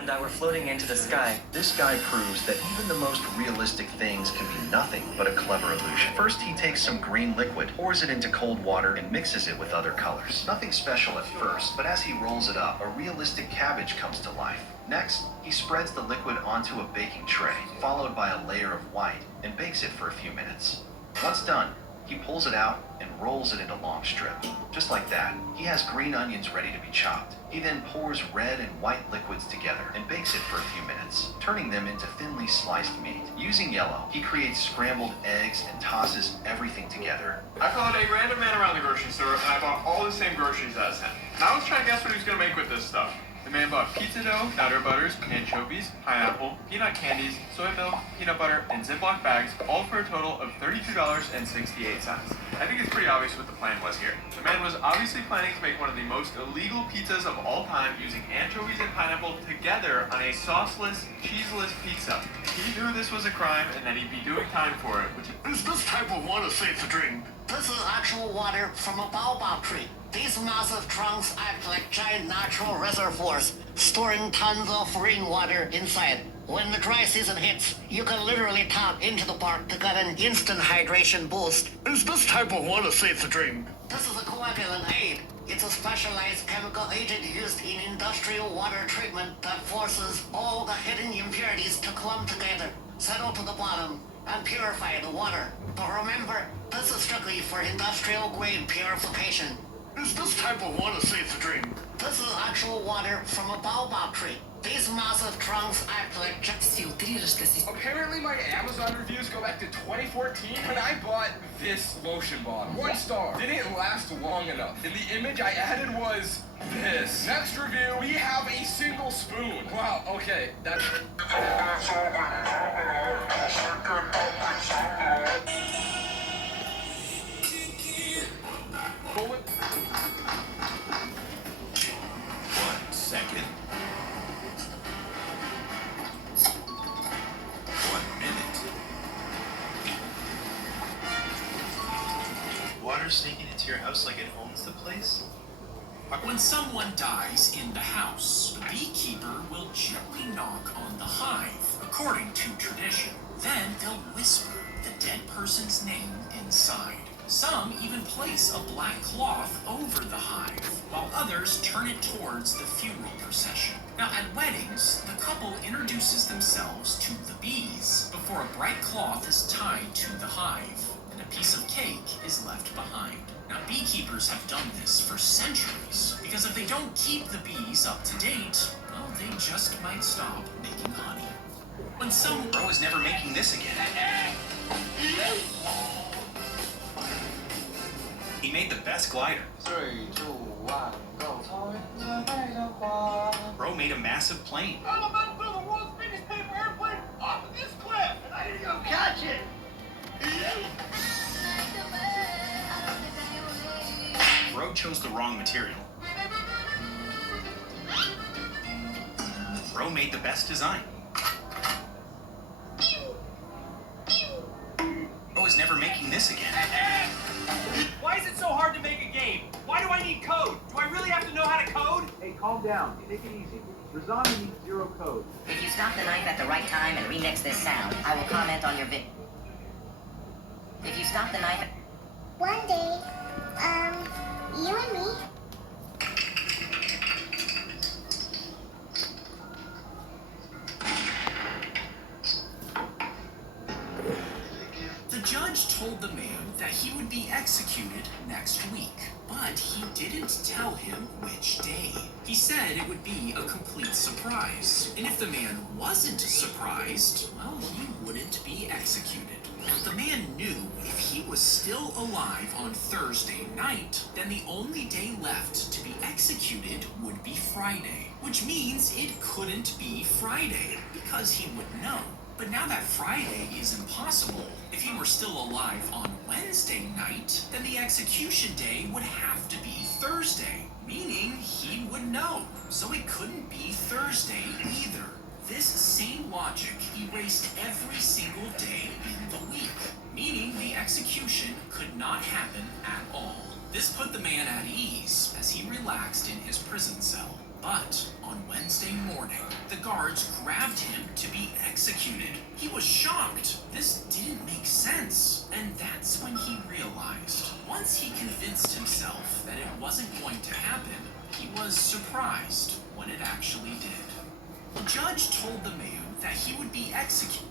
and I were floating into the sky. This guy proves that even the most realistic things can be nothing but a clever illusion. First, he takes some green liquid, pours it into cold water, and mixes it with other colors. Nothing special at first, but as he rolls it up, a realistic cabbage comes to life. Next, he spreads the liquid onto a baking tray, followed by a layer of white, and bakes it for a few minutes. Once done, he pulls it out and rolls it into long strips. Just like that, he has green onions ready to be chopped. He then pours red and white liquids together and bakes it for a few minutes, turning them into thinly sliced meat. Using yellow, he creates scrambled eggs and tosses everything together. I followed a random man around the grocery store and I bought all the same groceries as him. And I was trying to guess what he was going to make with this stuff. The man bought pizza dough, nutter butters, anchovies, pineapple, peanut candies, soy milk, peanut butter, and Ziploc bags, all for a total of $32.68. I think it's pretty obvious what the plan was here. The man was obviously planning to make one of the most illegal pizzas of all time using anchovies and pineapple together on a sauceless, cheeseless pizza. He knew this was a crime and that he'd be doing time for it, which Is this type of water safe to drink? This is actual water from a baobab tree. These massive trunks act like giant natural reservoirs, storing tons of rainwater inside. When the dry season hits, you can literally tap into the bark to get an instant hydration boost. Is this type of water safe to drink? This is a coagulant aid. It's a specialized chemical agent used in industrial water treatment that forces all the hidden impurities to clump together, settle to the bottom, and purify the water. But remember, this is strictly for industrial grade purification. Is this type of water safe to drink? This is actual water from a baobab tree. These massive trunks act like Apparently my Amazon reviews go back to 2014 when I bought this lotion bottle. 1 star. Didn't last long enough. And the image I added was this. Next review, we have a single spoon. Wow, okay, that's... Bullet. 1 second. 1 minute. Water sneaking into your house like it owns the place? When someone dies in the house, the beekeeper will gently knock on the hive, according to tradition. Then they'll whisper the dead person's name inside. Some even place a black cloth over the hive, while others turn it towards the funeral procession. Now, at weddings, the couple introduces themselves to the bees before a bright cloth is tied to the hive, and a piece of cake is left behind. Now, beekeepers have done this for centuries, because if they don't keep the bees up to date, well, they just might stop making honey. When some Bro is never making this again. He made the best glider. 3, 2, 1, go. Bro made a massive plane. I'm about to build the world's biggest paper airplane off of this cliff, and I need to go catch it. Bro chose the wrong material. Bro made the best design. Bro is never making this again. Why is it so hard to make a game? Why do I need code? Do I really have to know how to code? Hey, calm down. Take it easy. Rosana needs 0 code. If you stop the knife at the right time and remix this sound, I will comment on your vid. If you stop the knife... One day, you and me. The judge told the man that he would be executed next week, but he didn't tell him which day. He said it would be a complete surprise, and if the man wasn't surprised, well, he wouldn't be executed. The man knew if he was still alive on Thursday night, then the only day left to be executed would be Friday, which means it couldn't be Friday, because he would know. But now that Friday is impossible, if he were still alive on Wednesday night, then the execution day would have to be Thursday, meaning he would know. So it couldn't be Thursday either. This same logic erased every single day in the week, meaning the execution could not happen at all. This put the man at ease as he relaxed in his prison cell. But on Wednesday morning, the guard guards grabbed him to be executed. He was shocked. This didn't make sense. And that's when he realized. Once he convinced himself that it wasn't going to happen, he was surprised when it actually did. The judge told the man that he would be executed.